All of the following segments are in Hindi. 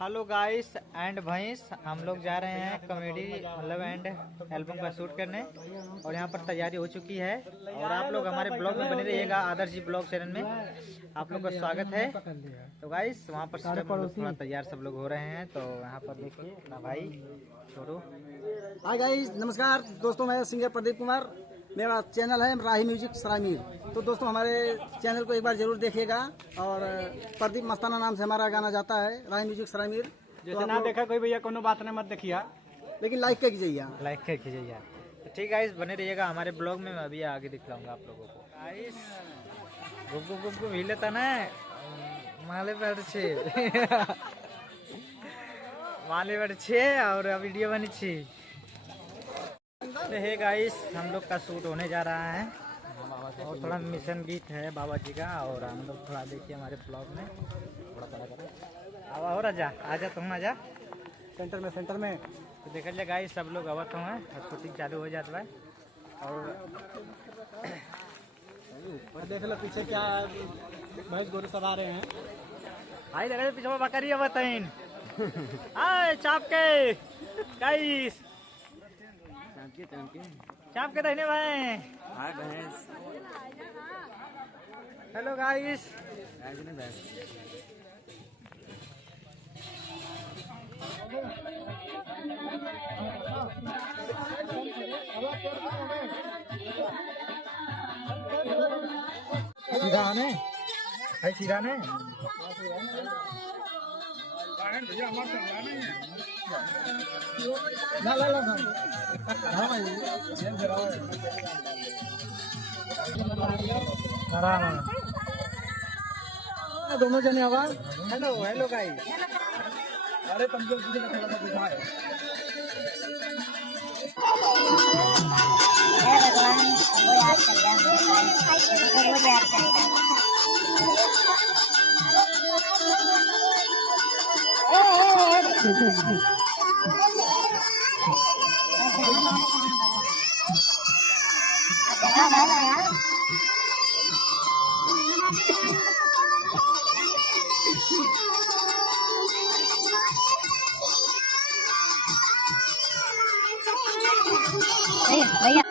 हेलो गाइस एंड भैंस, हम लोग जा रहे हैं कॉमेडी मतलब एंड एल्बम का शूट करने और यहाँ पर तैयारी हो चुकी है। और आप लोग हमारे ब्लॉग में बने रहिएगा, आदर्श जी ब्लॉग चैनल में आप लोग का स्वागत है। तो गाइस वहाँ पर थोड़ा तैयार सब लोग हो रहे हैं, तो यहाँ पर देखिए अपना भाई छोड़ो। हाय गाइस, नमस्कार दोस्तों, मैं सिंगर प्रदीप कुमार, मेरा चैनल है राही म्यूजिक सरायमीर। तो दोस्तों हमारे चैनल को एक बार जरूर देखिएगा। और प्रदीप मस्ताना नाम से हमारा गाना जाता है राही म्यूजिक सरायमीर। जैसे ना देखा कोई भैया कोनो बात नहीं मत देखिए, लेकिन लाइक कर कीजिए, लाइक कर कीजिए यार। तो ठीक है, बने रहिएगा हमारे ब्लॉग में। मैं अभी आगे दिखलाऊंगा आप लोगों को। गाइस गुप गुप गुप हिलता ना माले पर छे माले पर छे और वीडियो बनी छी। हे गाइस, हम लोग का शूट होने जा रहा है और थोड़ा मिशन बीट है बाबा जी का। और हम लोग थोड़ा देखिए हमारे ब्लॉग में थोड़ा अब और आजा तुम आजा सेंटर में तो देख लिया गाइस, सब लोग आवत हुए और शूटिंग चालू हो जाता है। और देख लो पीछे क्या भैंस गोरू सब आ रहे हैं। भाई देख पीछे बकरी बताइन आए चाप के गाइस, चाप के दहने भाई। हां भैंस, हेलो गाइस। सीधा ने है, सीधा ने भैया हमारा चलना नहीं है। ला ला ला हां भाई, ये जरा आराम दोनों जने आवाज। Hello hello guys. अरे पंजाब तुझे थोड़ा सा दिखाए। हे भगवान, वो याद कर लिया, वो याद कर लिया। भैया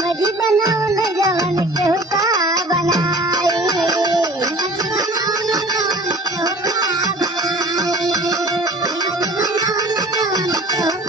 मजी बनाओ न जवन केहुका बनाई, मजी बनाओ न जवन केहुका बनाई, मजी बनाओ न जवन केहुका